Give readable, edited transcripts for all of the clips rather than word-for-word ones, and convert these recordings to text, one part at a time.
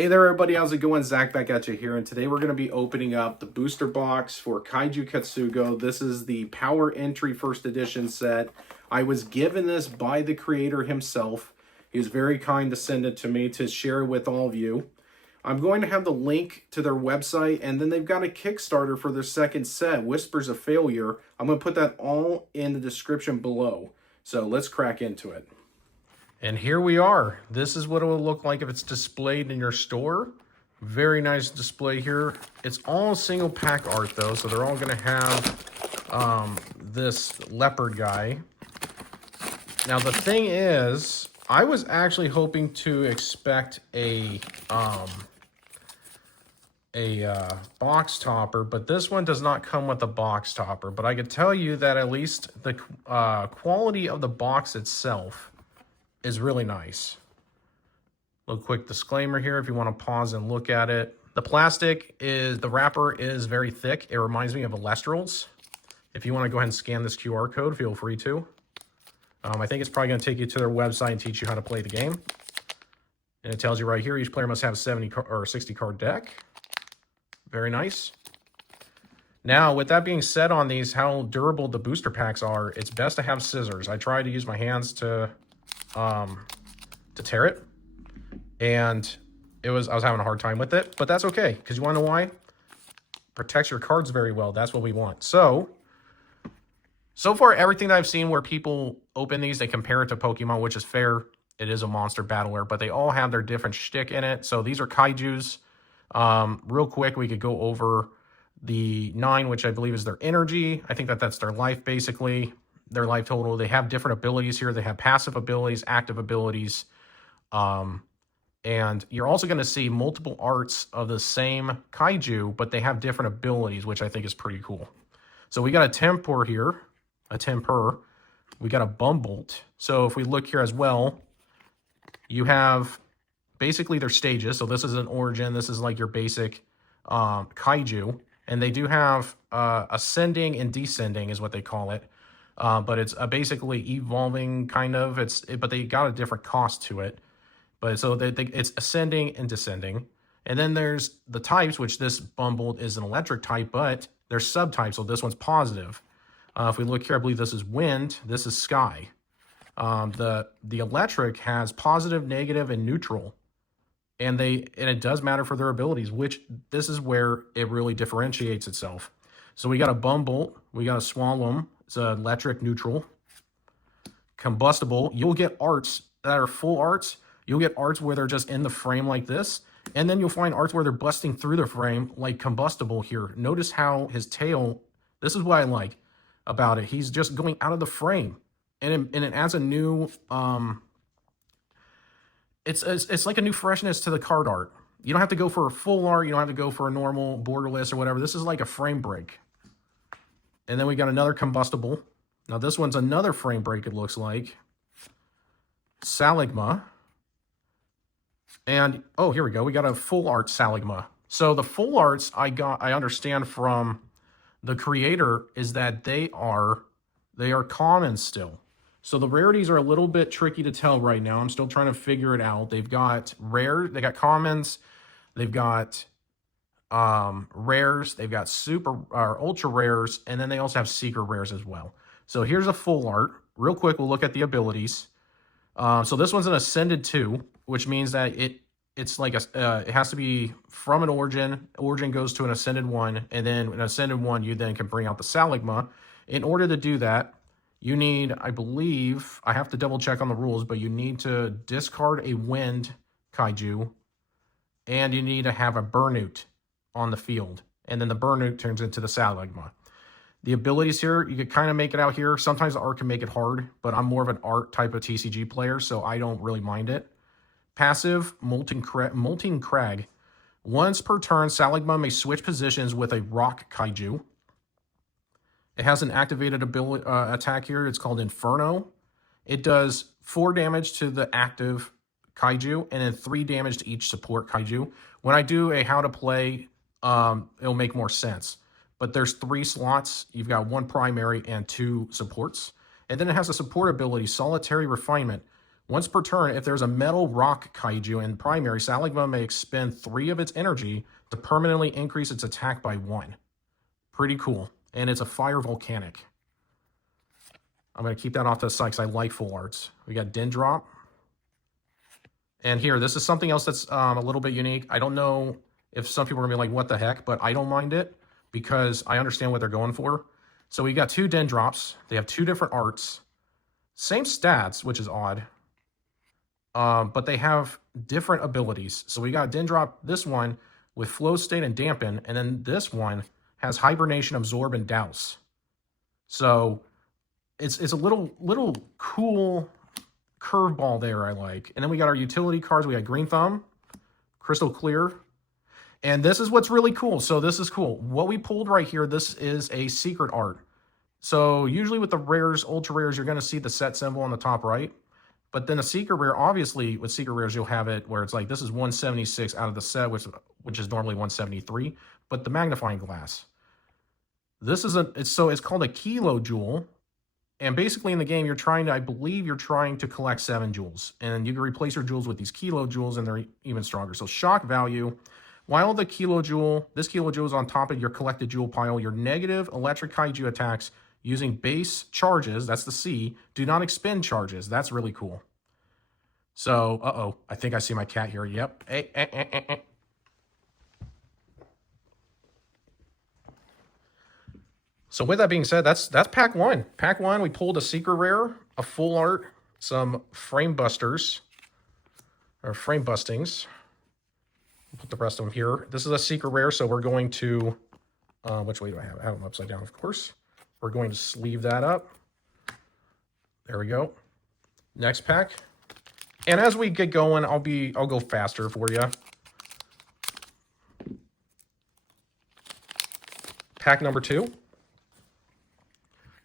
Hey there everybody, how's it going? Zach back at you here, and today we're going to be opening up the booster box for Kaiju Ketsugō. This is the Power Entry First Edition set. I was given this by the creator himself. He was very kind to send it to me to share with all of you. I'm going to have the link to their website, and then they've got a Kickstarter for their second set, Whispers of Failure. I'm going to put that all in the description below. So let's crack into it. And here we are. This is what it will look like if it's displayed in your store. Very nice display here. It's all single pack art though, so they're all gonna have this leopard guy. Now the thing is, I was actually hoping to expect a box topper, but this one does not come with a box topper. But I can tell you that at least the quality of the box itself is really nice. A little quick disclaimer here if you want to pause and look at it. The the wrapper is very thick. It reminds me of Alestrals. If you want to go ahead and scan this QR code, feel free to. I think it's probably going to take you to their website and teach you how to play the game. And it tells you right here, each player must have a 60 card deck. Very nice. Now, with that being said on these, how durable the booster packs are, it's best to have scissors. I tried to use my hands to tear it, and I was having a hard time with it, but that's okay, because you want to know why? Protects your cards very well. That's what we want. So far, everything that I've seen where people open these, they compare it to Pokemon, which is fair. It is a monster battler, but they all have their different shtick in it. So these are Kaijus. Real quick, we could go over the 9, which I believe is their energy. I think that's their life, basically. Their life total. They have different abilities here. They have passive abilities, active abilities. And you're also going to see multiple arts of the same Kaiju, but they have different abilities, which I think is pretty cool. So we got a Temper here, a Temper. We got a Bumbolt. So if we look here as well, you have basically their stages. So this is an origin. This is like your basic Kaiju. And they do have ascending and descending is what they call it. But it's basically evolving, kind of. But they got a different cost to it. But so it's ascending and descending. And then there's the types, which this Bumbolt is an electric type, but there's subtypes. So this one's positive. If we look here, I believe this is wind. This is sky. The electric has positive, negative, and neutral. And it does matter for their abilities, which this is where it really differentiates itself. So we got a Bumbolt. We got a Swallow. It's electric neutral. Combustible. You'll get arts that are full arts. You'll get arts where they're just in the frame like this. And then you'll find arts where they're busting through the frame like Combustible here. Notice how his tail, this is what I like about it. He's just going out of the frame. And it adds a new, it's like a new freshness to the card art. You don't have to go for a full art. You don't have to go for a normal borderless or whatever. This is like a frame break. And then we got another Combustible. Now this one's another frame break, it looks like. Saligma. And, oh, here we go. We got a full art Saligma. So the full arts I understand from the creator is that they are common still. So the rarities are a little bit tricky to tell right now. I'm still trying to figure it out. They've got they got commons, they've got rares, they've got super or ultra rares, and then they also have secret rares as well. So here's a full art. Real quick, we'll look at the abilities. So this one's an Ascended 2, which means that it's like it has to be from an Origin. Origin goes to an Ascended 1, and then an Ascended 1, you then can bring out the Saligma. In order to do that, you need, I believe, I have to double check on the rules, but you need to discard a Wind Kaiju, and you need to have a Burnout on the field. And then the Burnout turns into the Saligma. The abilities here, you could kind of make it out here. Sometimes the art can make it hard, but I'm more of an art type of TCG player, so I don't really mind it. Passive, Molten Crag. Once per turn, Saligma may switch positions with a Rock Kaiju. It has an activated ability attack here. It's called Inferno. It does 4 damage to the active Kaiju, and then 3 damage to each support Kaiju. When I do a how to play, it'll make more sense. But there's 3 slots. You've got 1 primary and 2 supports. And then it has a support ability, Solitary Refinement. Once per turn, if there's a metal rock kaiju in primary, Saligma may expend 3 of its energy to permanently increase its attack by 1. Pretty cool. And it's a fire volcanic. I'm going to keep that off to the side because I like full arts. We got Dendrop. And here, this is something else that's a little bit unique. I don't know if some people are going to be like, what the heck? But I don't mind it because I understand what they're going for. So we got 2 Dendrops. They have 2 different arts. Same stats, which is odd. But they have different abilities. So we got Dendrop, this one, with Flow State and Dampen. And then this one has Hibernation, Absorb, and Douse. So it's a little cool curveball there I like. And then we got our utility cards. We got Green Thumb, Crystal Clear. And this is what's really cool. So this is cool. What we pulled right here, this is a secret art. So usually with the rares, ultra rares, you're going to see the set symbol on the top right. But then a secret rare, obviously with secret rares, you'll have it where it's like, this is 176 out of the set, which is normally 173. But the magnifying glass. This is it's called a Kilo Jewel. And basically in the game, I believe you're trying to collect 7 jewels. And you can replace your jewels with these Kilo Jewels and they're even stronger. So shock value, while this Kilo Jewel is on top of your collected jewel pile, your negative electric kaiju attacks using base charges, that's the C, do not expend charges. That's really cool. So, I think I see my cat here. Yep. So with that being said, that's pack 1. Pack 1, we pulled a secret rare, a full art, some frame busters, or frame bustings. We'll put the rest of them here. This is a secret rare, so we're going to, which way do I have it? I have them upside down, of course. We're going to sleeve that up. There we go. Next pack. And as we get going, I'll go faster for you. Pack number 2.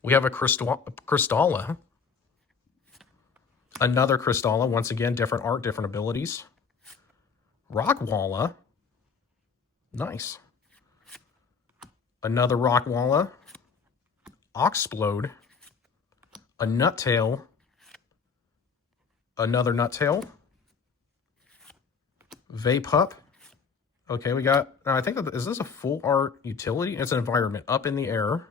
We have a Crystalla. Another Crystalla. Once again, different art, different abilities. Rockwalla. Nice. Another Rockwalla. Oxplode. A Nuttail. Another Nuttail. Vapup. Okay, we got, now I think, is this a full art utility? It's an environment. Up in the air.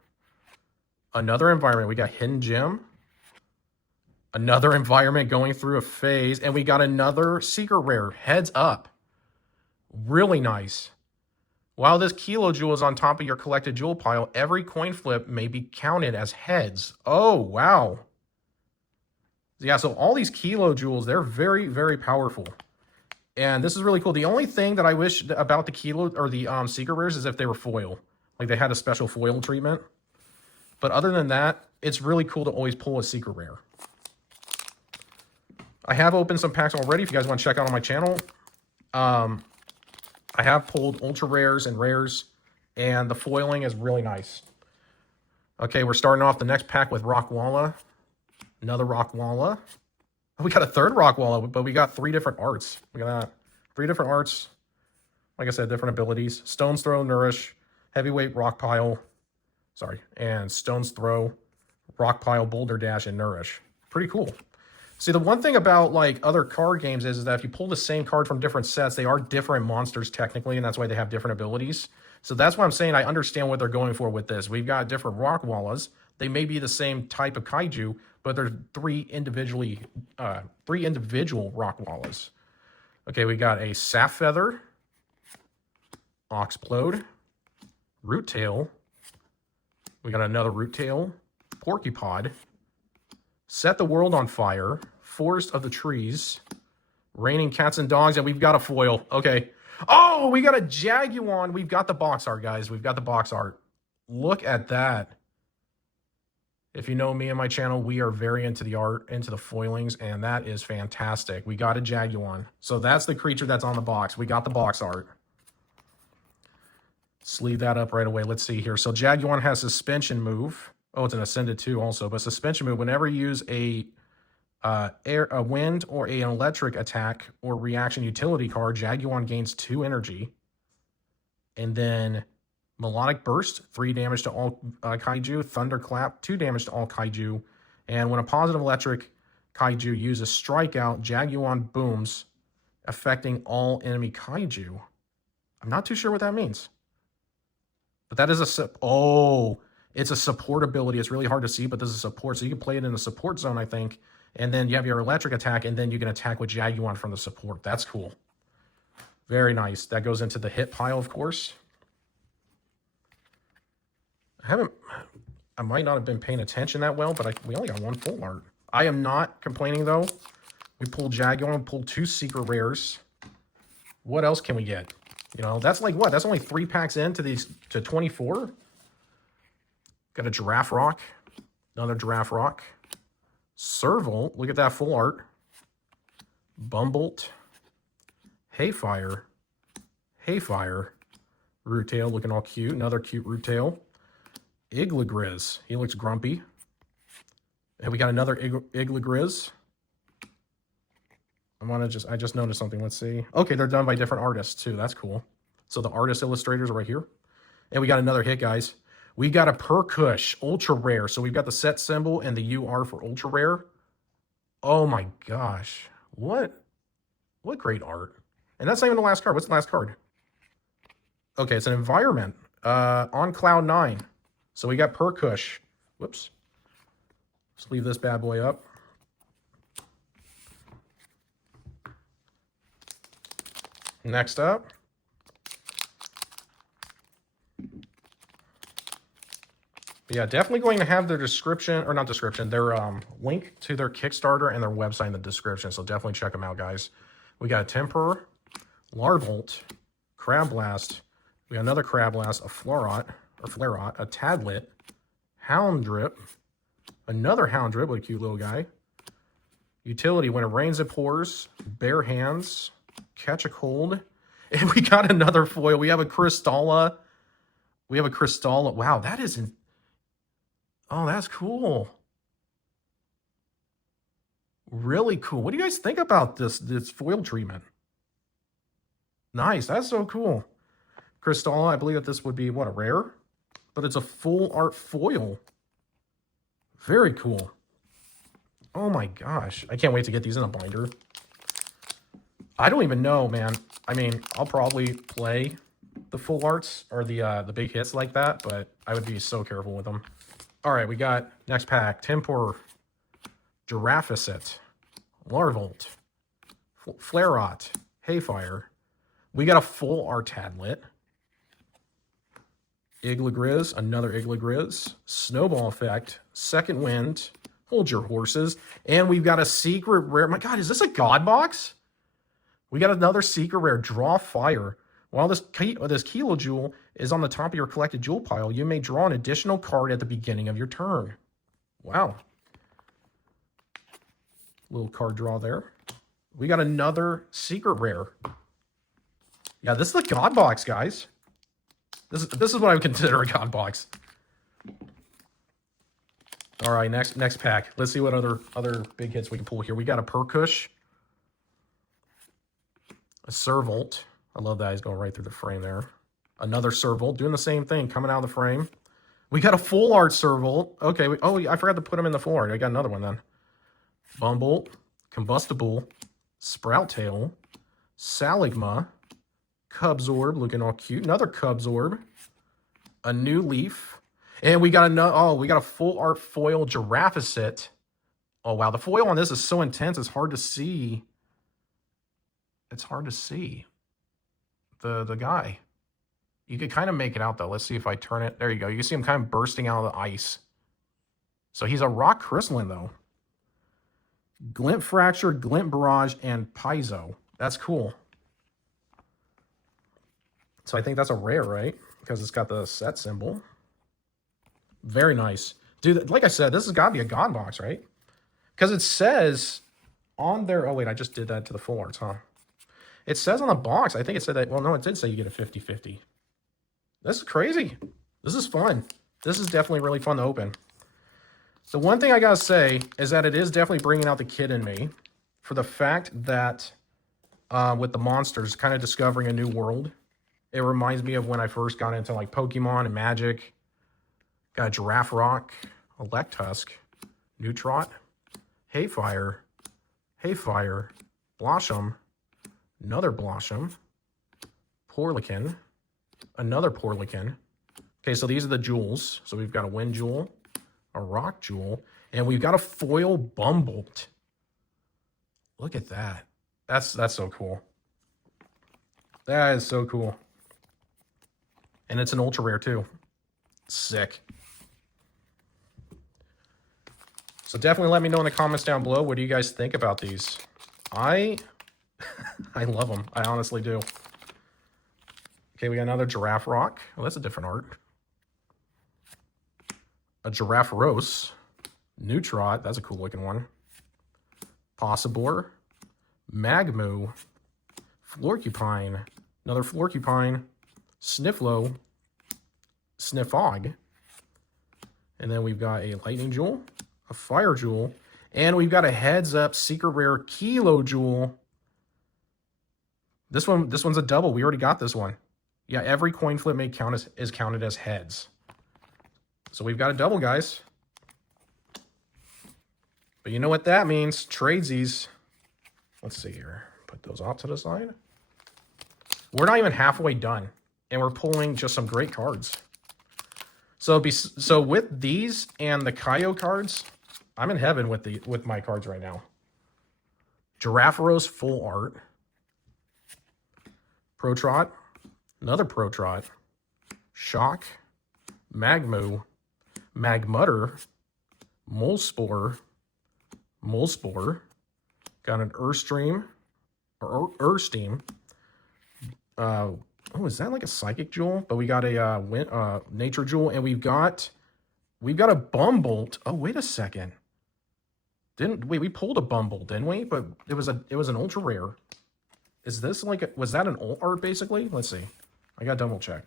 Another environment. We got Hidden Gem. Another environment going through a phase. And we got another secret rare. Heads Up. Really nice. While this Kilo Jewel is on top of your collected jewel pile, every coin flip may be counted as heads. Oh, wow. Yeah, so all these Kilo Jewels, they're very, very powerful. And this is really cool. The only thing that I wish about the Kilo, or the secret rares, is if they were foil. Like they had a special foil treatment. But other than that, it's really cool to always pull a secret rare. I have opened some packs already if you guys want to check out on my channel. I have pulled ultra rares and rares, and the foiling is really nice. Okay, we're starting off the next pack with Rockwalla. Another Rockwalla. Oh, we got a third Rockwalla, but we got 3 different arts. We got that. 3 different arts. Like I said, different abilities. Stone's Throw, Nourish, Heavyweight Rock Pile. Sorry, and Stone's Throw, Rock Pile, Boulder Dash, and Nourish. Pretty cool. See, the one thing about like other card games is that if you pull the same card from different sets, they are different monsters technically, and that's why they have different abilities. So that's why I'm saying I understand what they're going for with this. We've got different Rockwallas. They may be the same type of kaiju, but there's 3 individual Rockwallas. Okay, we got a Sapfeather, Oxplode, Root Tail. We got another Root Tail, Porcupod, Set the World on Fire, Forest of the Trees, Raining Cats and Dogs, and we've got a foil. Okay. Oh, we got a Jaguan. We've got the box art, guys. We've got the box art. Look at that. If you know me and my channel, we are very into the art, into the foilings, and that is fantastic. We got a Jaguan. So that's the creature that's on the box. We got the box art. Sleeve that up right away. Let's see here. So Jaguan has Suspension move. Oh, it's an Ascended too also. But Suspension move, whenever you use a wind or an electric attack or reaction utility card, Jaguan gains 2 energy. And then Melodic Burst, 3 damage to all kaiju. Thunderclap, 2 damage to all kaiju. And when a positive electric Kaiju uses strikeout Jaguon booms, affecting all enemy Kaiju. I'm not too sure what that means. But that is it's a support ability. It's really hard to see, but this is support. So you can play it in the support zone, I think. And then you have your electric attack, and then you can attack with Jaguon from the support. That's cool. Very nice. That goes into the hit pile, of course. I might not have been paying attention that well, but we only got one full art. I am not complaining, though. We pulled Jaguon, pulled 2 secret rares. What else can we get? You know, that's like what? That's only 3 packs into these to 24. Got a Giraffe Rock. Another Giraffe Rock. Serval. Look at that full art. Bumbolt. Hayfire. Hayfire. Root-tail looking all cute. Another cute Root-tail. Iglagrizz. He looks grumpy. And we got another Iglagrizz. I just noticed something. Let's see. Okay, they're done by different artists too. That's cool. So the artist illustrators are right here. And we got another hit, guys. We got a Perkush ultra rare. So we've got the set symbol and the UR for ultra rare. Oh my gosh. What great art. And that's not even the last card. What's the last card? Okay, it's an environment. On Cloud 9. So we got Perkush. Whoops. Let's leave this bad boy up. Next up. But yeah, definitely going to have their description, or not description, their link to their Kickstarter and their website in the description. So definitely check them out, guys. We got a Temper, Larbolt, Crabblast. We got another Crabblast, a Flarot, a Tadlet, Hounddrip, another Hounddrip, what a cute little guy. Utility, when it rains, it pours. Bare Hands, Catch a Cold. And we got another foil. We have a Crystalla. Wow, that isn't... Oh, that's cool. Really cool. What do you guys think about this foil treatment? Nice. That's so cool. Crystalla, I believe that this would be, what, a rare? But it's a full art foil. Very cool. Oh my gosh. I can't wait to get these in a binder. I don't even know, man. I mean, I'll probably play the full arts or the big hits like that, but I would be so careful with them. All right, we got next pack. Temper, Giraffacet, Larvolt, Flarot, Hayfire. We got a full art Tadlet. Iglagrizz, another Iglagrizz. Snowball Effect, Second Wind, Hold Your Horses. And we've got a secret rare. My God, is this a God box? We got another secret rare, Draw Fire. While this Kilo Jewel is on the top of your collected jewel pile, you may draw an additional card at the beginning of your turn. Wow. Little card draw there. We got another secret rare. Yeah, this is a God box, guys. This is what I would consider a God box. All right, next pack. Let's see what other big hits we can pull here. We got a Perkush, a Servolt. I love that. He's going right through the frame there. Another Servolt doing the same thing, coming out of the frame. We got a full art Servolt. Okay. I forgot to put him in the full art. I got another one then. Bumbolt, Combustible, Sprout-tail, Saligma, Cubsorb, looking all cute. Another Cubsorb, a New Leaf, and we got a full art foil Giraffacet. Oh wow, the foil on this is so intense. It's hard to see. It's hard to see the guy. You could kind of make it out though. Let's see if I turn it. There you go. You can see him kind of bursting out of the ice. So he's a rock crystalline though. Glint Fracture, Glint Barrage, and Paizo. That's cool. So I think that's a rare, right? Because it's got the set symbol. Very nice. Dude, like I said, this has got to be a God box, right? Because it says on there... Oh, wait, I just did that to the full arts, huh? It says on the box, I think it said that... Well, no, it did say you get a 50-50. This is crazy. This is fun. This is definitely really fun to open. The one thing I got to say is that it is definitely bringing out the kid in me for the fact that with the monsters, kind of discovering a new world. It reminds me of when I first got into like Pokemon and Magic. Got a Giraffe Rock, Electusk, Neutrot, Hayfire, Hayfire, Blossom, another Blossom, Porlikin, another Porlikin. Okay, so these are the jewels. So we've got a Wind Jewel, a Rock Jewel, and we've got a foil Bumbolt. Look at that. That's so cool. That is so cool. And it's an ultra rare too. Sick. So definitely let me know in the comments down below. What do you guys think about these? I love them. I honestly do. Okay, we got another Giraffe Rock. Oh, that's a different art. A Giraffe Rose. Neutrot. That's a cool looking one. Possibor. Magmu. Florcupine. Another Florcupine. Snifflo. Sniffog. And then we've got a Lightning Jewel. A Fire Jewel. And we've got a Heads Up Secret Rare Kilo Jewel. This one's a double. We already got this one. Yeah, every coin flip may count is counted as heads. So we've got a double, guys. But you know what that means? Tradesies. Let's see here. Put those off to the side. We're not even halfway done. And we're pulling just some great cards. So with these and the Kaiju cards, I'm in heaven with my cards right now. Giraffe Rose full art. Protrot. Another Protrot. Shock. Magmu. Magmutter. Molespore. Got an Earthstream. Or Earthsteam. Oh, is that like a Psychic Jewel? But we got a Nature Jewel, and we've got a Bumbolt. Oh, wait a second. We pulled a Bumbolt, didn't we? But it was an ultra rare. Is this was that an alt art basically? Let's see. I got double check.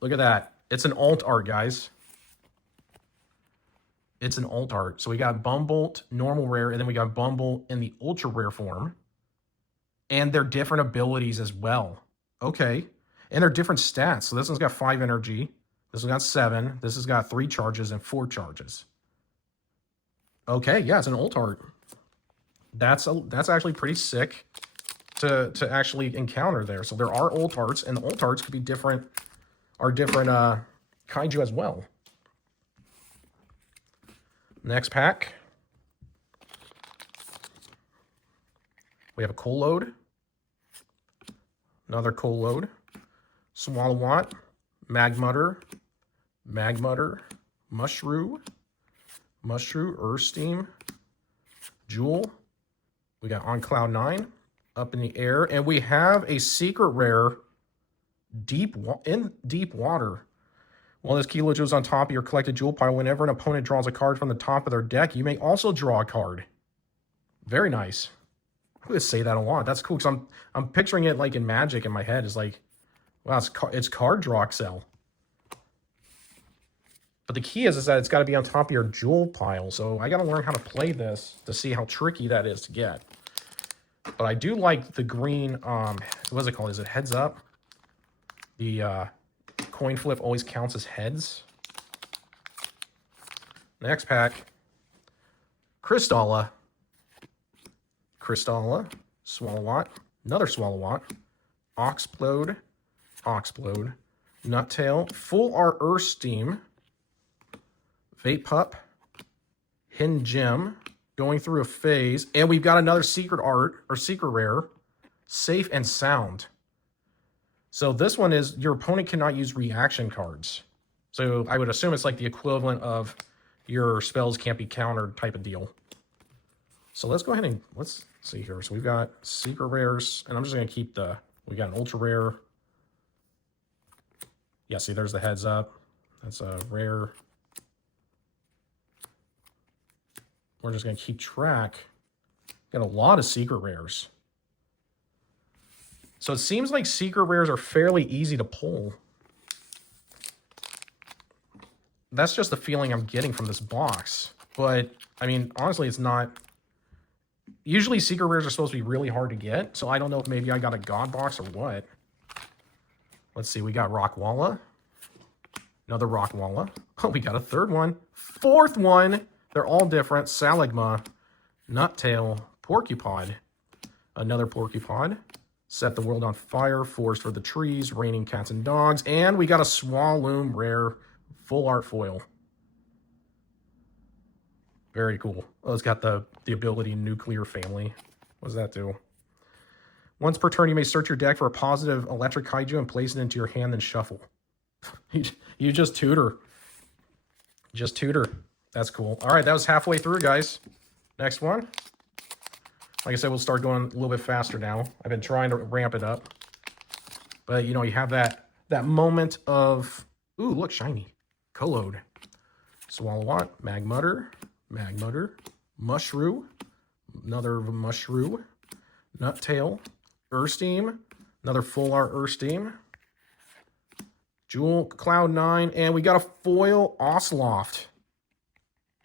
Look at that. It's an alt art, guys. It's an alt art. So we got Bumbolt, normal rare, and then we got Bumbolt in the ultra rare form. And they're different abilities as well. Okay. And they're different stats. So this one's got 5 energy. This one's got 7. This has got 3 charges and 4 charges. Okay, yeah, it's an alt art. That's actually pretty sick to actually encounter there. So there are alt arts, and the alt arts could be different kaiju as well. Next pack. We have a Colode. Another Colode. Swallowatt. Magmutter. Mushroom. Earthsteam. Jewel. We got On Cloud 9. Up in the Air. And we have a secret rare in Deep Water. While this Kilo Jewel is on top of your collected jewel pile, whenever an opponent draws a card from the top of their deck, you may also draw a card. Very nice. I'm going to say that a lot. That's cool, because I'm picturing it like in Magic in my head. It's like, wow, it's card draw Excel. But the key is that it's got to be on top of your jewel pile. So I got to learn how to play this to see how tricky that is to get. But I do like the green, what's it called? Is it Heads Up? The coin flip always counts as heads. Next pack. Crystalla. Swallowatt. Another Swallowatt. Oxplode. Nuttail. Full Art Earthsteam. Vape Pup. Hin Gem. Going through a phase. And we've got another secret art, or secret rare. Safe and Sound. So this one is, your opponent cannot use reaction cards. So I would assume it's like the equivalent of your spells can't be countered type of deal. So let's go ahead and, let's see here. So we've got secret rares, and I'm just going to keep we got an ultra rare. Yeah, see, there's the Heads Up. That's a rare. We're just going to keep track. Got a lot of secret rares. So it seems like secret rares are fairly easy to pull. That's just the feeling I'm getting from this box. But, I mean, honestly, it's not. Usually secret rares are supposed to be really hard to get. So I don't know if maybe I got a God box or what. Let's see. We got Rockwalla. Another Rockwalla. Oh, we got a third one. Fourth one. They're all different. Saligma. Nuttail, Porcupine, another Porcupine. Set the world on fire, forest for the trees, raining cats and dogs, and we got a Swalloom rare full art foil. Very cool. Oh, it's got the ability Nuclear Family. What does that do? Once per turn, you may search your deck for a positive electric kaiju and place it into your hand and shuffle. You just tutor. Just tutor. That's cool. All right, that was halfway through, guys. Next one. Like I said, we'll start going a little bit faster now. I've been trying to ramp it up. But, you know, you have that moment of, ooh, look, shiny. Collode. Swallow-What, Magmutter, Mushroom, another Mushroom, Nuttail, Ursteam, another full art Ursteam, Jewel, Cloud9, and we got a foil Oceloft.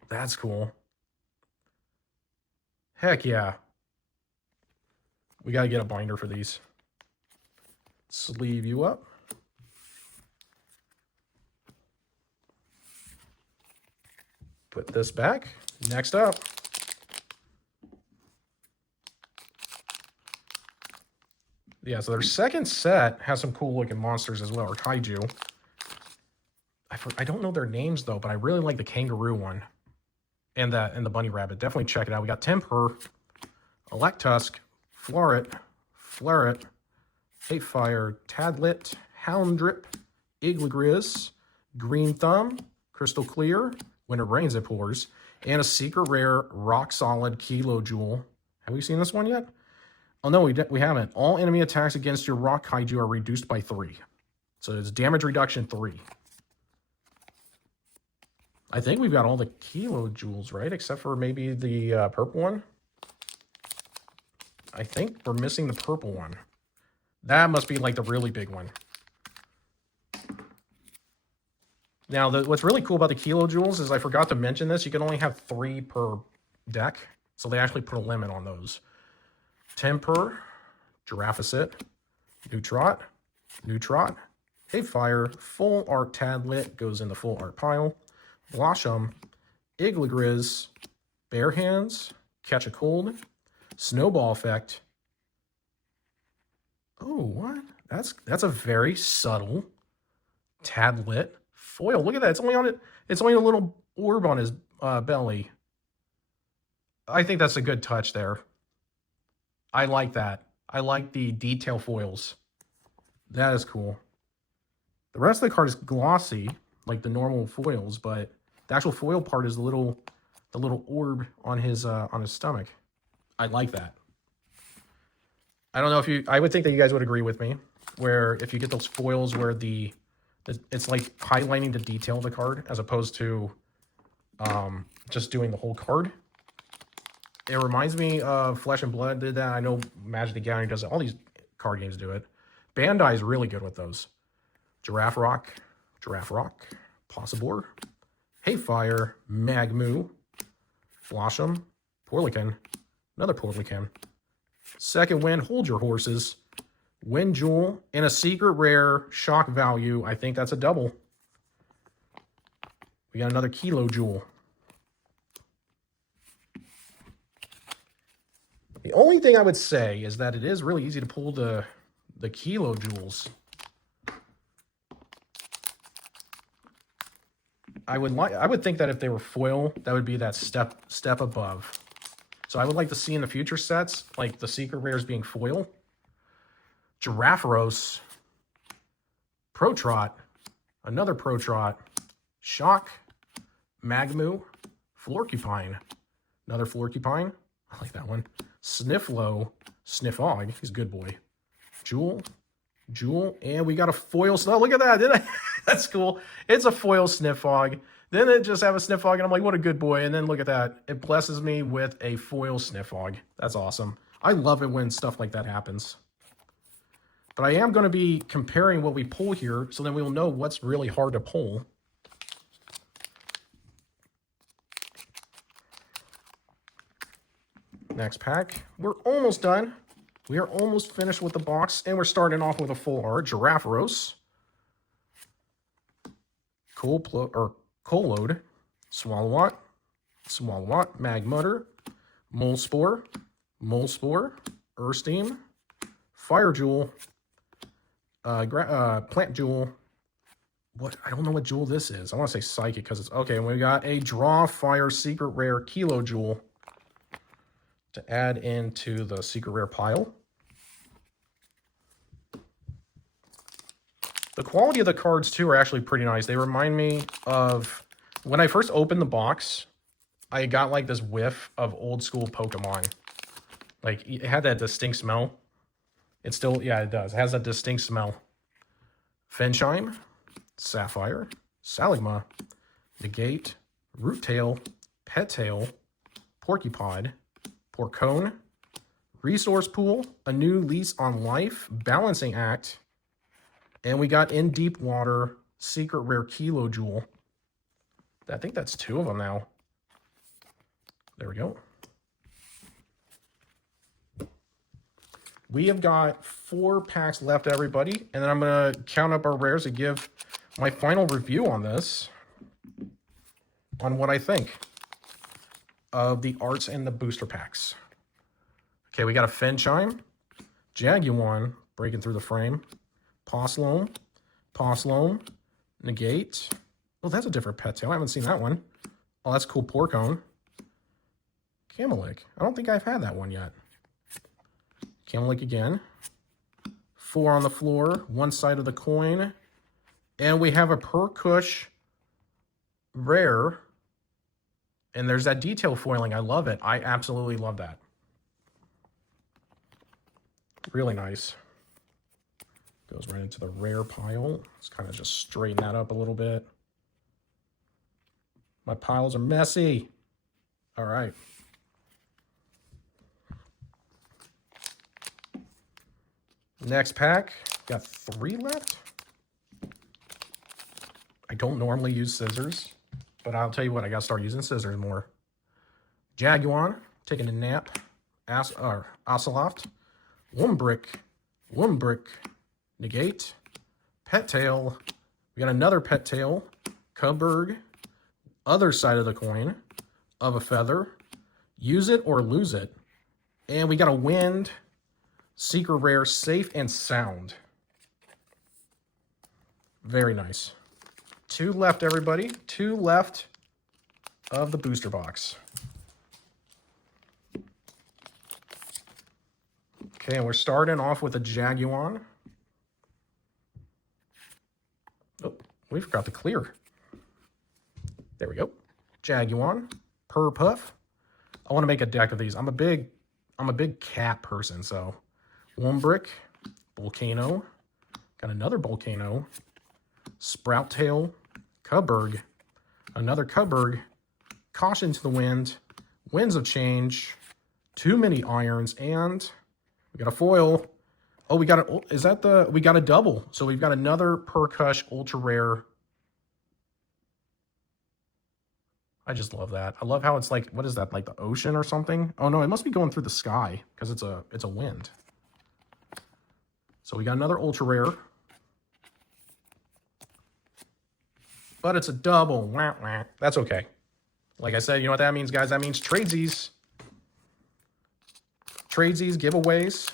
That's cool. Heck yeah. We got to get a binder for these. Sleeve you up. Put this back. Next up. Yeah, so their second set has some cool looking monsters as well, or kaiju. I don't know their names though, but I really like the kangaroo one. And the bunny rabbit. Definitely check it out. We got Temper, Electusk, Flaret, Hatefire, Tadlet, Hounddrip, Igligriz, Green Thumb, Crystal Clear, When It Rains It Pours, and a secret rare Rock Solid Kilojewel. Have we seen this one yet? Oh no, we haven't. All enemy attacks against your rock kaiju are reduced by 3. So it's damage reduction 3. I think we've got all the Kilojewels, right? Except for maybe the purple one. I think we're missing the purple one. That must be like the really big one. Now, what's really cool about the Kilojewels is I forgot to mention this. You can only have 3 per deck. So they actually put a limit on those. Temper, Giraffacet, Neutrot, Hayfire, Full Art Tadlet goes in the full art pile. Blossom, Igligriz, Bare Hands, Catch a Cold, Snowball Effect. Oh, what? That's a very subtle Tadlet foil. Look at that. It's only on it. It's only a little orb on his belly. I think that's a good touch there. I like that. I like the detail foils. That is cool. The rest of the card is glossy, like the normal foils, but the actual foil part is the little orb on his stomach. I like that. I don't know if I would think that you guys would agree with me, where if you get those foils where it's like highlighting the detail of the card as opposed to just doing the whole card. It reminds me of Flesh and Blood did that. I know Magic the Gathering does it. All these card games do it. Bandai is really good with those. Giraffe Rock, Possibor, Hayfire, Magmu, Blossom, Porlican, another Porlican. Second Wind, Hold Your Horses, Wind Jewel, and a secret rare shock value. I think that's a double. We got another Kilojewel. The only thing I would say is that it is really easy to pull the Kilojewels. I would think that if they were foil, that would be that step above. So I would like to see in the future sets, like the secret rares being foil. Giraffaros, Protrot, another Protrot, Shock, Magmu, Florcupine, another Florcupine. I like that one. Snifflo, Sniffog, he's a good boy. Jewel, and we got a foil. Oh, look at that. That's cool. It's a foil Sniffog. Then it just have a Sniffog, and I'm like, what a good boy. And then look at that. It blesses me with a foil Sniffog. That's awesome. I love it when stuff like that happens. But I am going to be comparing what we pull here, so then we will know what's really hard to pull. Next pack. We're almost done. We are almost finished with the box, and we're starting off with a full art. Giraffaros, Collode, Swallow-What, Magmutter, Molespore, Ursteam, Fire Jewel, Plant Jewel. What? I don't know what jewel this is. I want to say Psychic because it's... Okay, and we got a Draw Fire Secret Rare Kilo Jewel to add into the Secret Rare pile. The quality of the cards, too, are actually pretty nice. They remind me of... When I first opened the box, I got, like, this whiff of old-school Pokemon. Like, it had that distinct smell. It still... Yeah, it does. It has that distinct smell. Fenchime, Sapphire, Saligma, Negate, Roottail, Pettail, Porcupod, Porcone, Resource Pool, A New Lease on Life, Balancing Act, and we got In Deep Water, Secret Rare Kilo Jewel. I think that's 2 of them now. There we go. We have got 4 packs left, everybody. And then I'm going to count up our rares and give my final review on this. On what I think of the arts and the booster packs. Okay, we got a Fenchime, Jaguan breaking through the frame, Posloam, Negate. Oh, that's a different pet tail. I haven't seen that one. Oh, that's cool. Porcone. Camelic. I don't think I've had that one yet. Camelic again. 4 on the floor. 1 side of the coin. And we have a Percush rare. And there's that detail foiling. I love it. I absolutely love that. Really nice. Goes right into the rare pile. Let's kind of just straighten that up a little bit. My piles are messy. All right. Next pack. Got 3 left. I don't normally use scissors, but I'll tell you what, I got to start using scissors more. Jaguan, taking a nap. Oceloft. Wombrick. Negate. Pettail. We got another Pettail. Cubberg. Other side of the coin. Of a Feather. Use it or lose it. And we got a Wind. Secret Rare. Safe and Sound. Very nice. 2 left, everybody. 2 left of the booster box. Okay, and we're starting off with a Jaguan. Oh, we forgot to clear. There we go. Jaguan, Purpuff. I want to make a deck of these. I'm a big cat person, so Wombrick, Volcano. Got another Volcano. Sprout Tail, Cubberg, another Cubberg, Caution to the Wind, Winds of Change, Too Many Irons, and we got a foil. Oh, we got we got a double. So we've got another Percush Ultra Rare. I just love that. I love how it's like, what is that, like the ocean or something? Oh no, it must be going through the sky because it's a wind. So we got another Ultra Rare. But it's a double. Wah, wah. That's okay. Like I said, you know what that means, guys? That means tradesies. Tradesies, giveaways.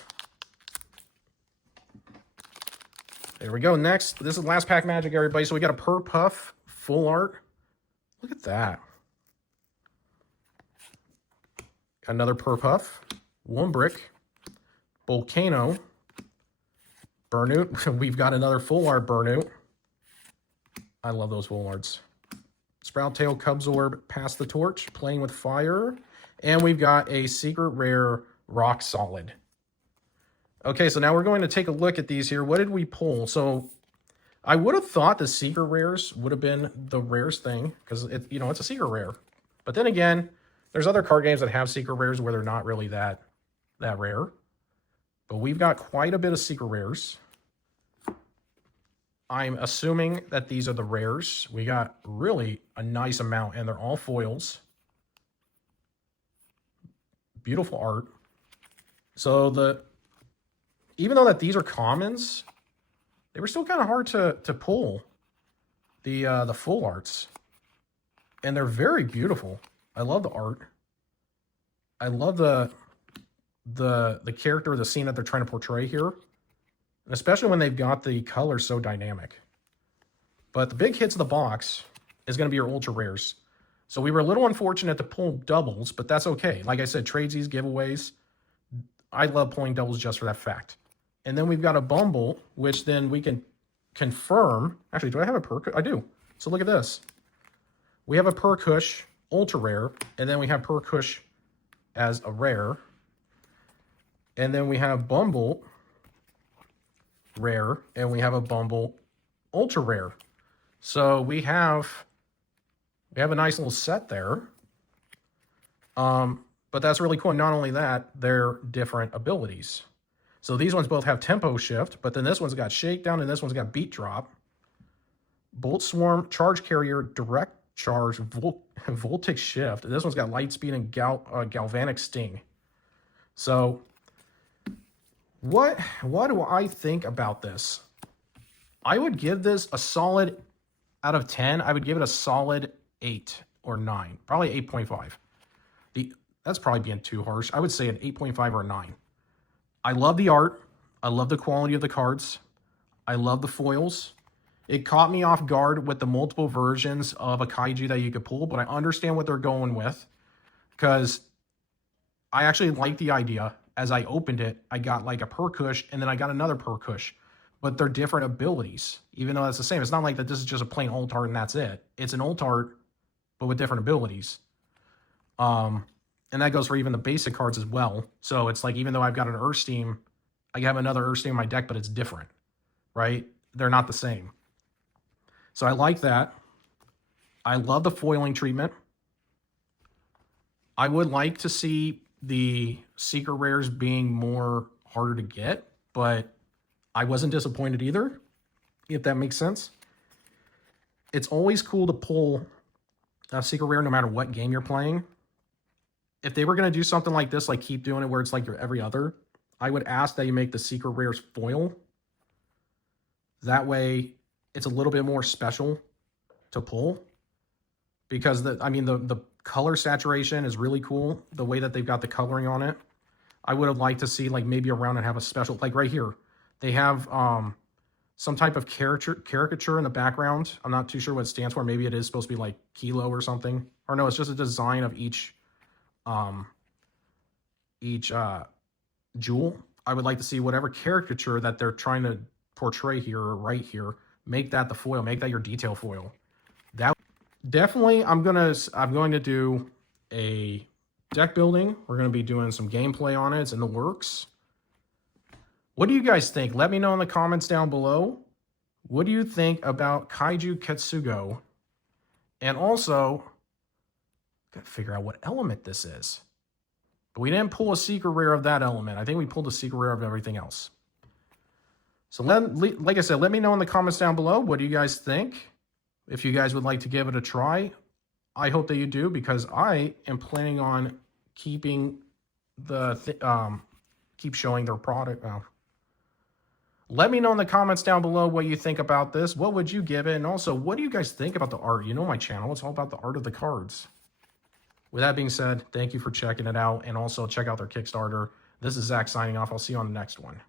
There we go. Next, this is last pack magic, everybody. So we got a Purpuff full art. Look at that. Another Purpuff. Wombrick. Volcano. Burnout. We've got another full art Burnout. I love those full arts. Sprout Tail, Cubsorb, Pass the Torch, Playing with Fire. And we've got a Secret Rare Rock Solid. Okay, so now we're going to take a look at these here. What did we pull? So I would have thought the Secret Rares would have been the rarest thing because it's a Secret Rare. But then again, there's other card games that have Secret Rares where they're not really that rare. But we've got quite a bit of Secret Rares. I'm assuming that these are the rares. We got really a nice amount, and they're all foils. Beautiful art. So even though that these are commons, they were still kind of hard to pull the full arts. And they're very beautiful. I love the art. I love the character, the scene that they're trying to portray here, and especially when they've got the colors so dynamic. But the big hits of the box is going to be your ultra rares. So we were a little unfortunate to pull doubles, but that's okay. Like I said, tradesies, giveaways. I love pulling doubles just for that fact. And then we've got a Bumble, which then we can confirm. Actually, do I have a perk? I do. So look at this. We have a Perkush ultra rare, and then we have Perkush as a rare. And then we have Bumble rare, and we have a Bumble ultra rare. So we have a nice little set there. But that's really cool. And not only that, they're different abilities. So these ones both have tempo shift, but then this one's got shakedown and this one's got beat drop. Bolt swarm, charge carrier, direct charge, voltic shift. This one's got light speed and galvanic sting. So what do I think about this? I would give this a solid out of 10. I would give it a solid 8 or 9, probably 8.5. That's probably being too harsh. I would say an 8.5 or a 9. I love the art. I love the quality of the cards. I love the foils. It caught me off guard with the multiple versions of a Kaiju that you could pull, but I understand what they're going with because I actually like the idea. As I opened it, I got like a Perkush and then I got another Perkush, but they're different abilities, even though it's the same. It's not like that this is just a plain ult art and that's it. It's an ult art, but with different abilities. And that goes for even the basic cards as well. So it's like, even though I've got an Earthsteam, I have another Earthsteam in my deck, but it's different, right? They're not the same. So I like that. I love the foiling treatment. I would like to see the secret rares being more harder to get, but I wasn't disappointed either, if that makes sense. It's always cool to pull a secret rare no matter what game you're playing. If they were going to do something like this, like keep doing it where it's like your every other, I would ask that you make the secret rares foil. That way, it's a little bit more special to pull. Because, the color saturation is really cool. The way that they've got the coloring on it. I would have liked to see, like, maybe around and have a special, like right here. They have some type of caricature in the background. I'm not too sure what it stands for. Maybe it is supposed to be like Kilo or something. Or no, it's just a design of each jewel. I would like to see whatever caricature that they're trying to portray here or right here, make that the foil, make that your detail foil. That definitely, I'm going to do a deck building. We're going to be doing some gameplay on it. It's in the works. What do you guys think? Let me know in the comments down below. What do you think about Kaiju Ketsugō? And also, got to figure out what element this is. But we didn't pull a secret rare of that element. I think we pulled a secret rare of everything else. So like I said, let me know in the comments down below. What do you guys think? If you guys would like to give it a try, I hope that you do, because I am planning on keeping keep showing their product. Let me know in the comments down below what you think about this. What would you give it? And also, what do you guys think about the art? You know my channel. It's all about the art of the cards. With that being said, thank you for checking it out. And also check out their Kickstarter. This is Zach signing off. I'll see you on the next one.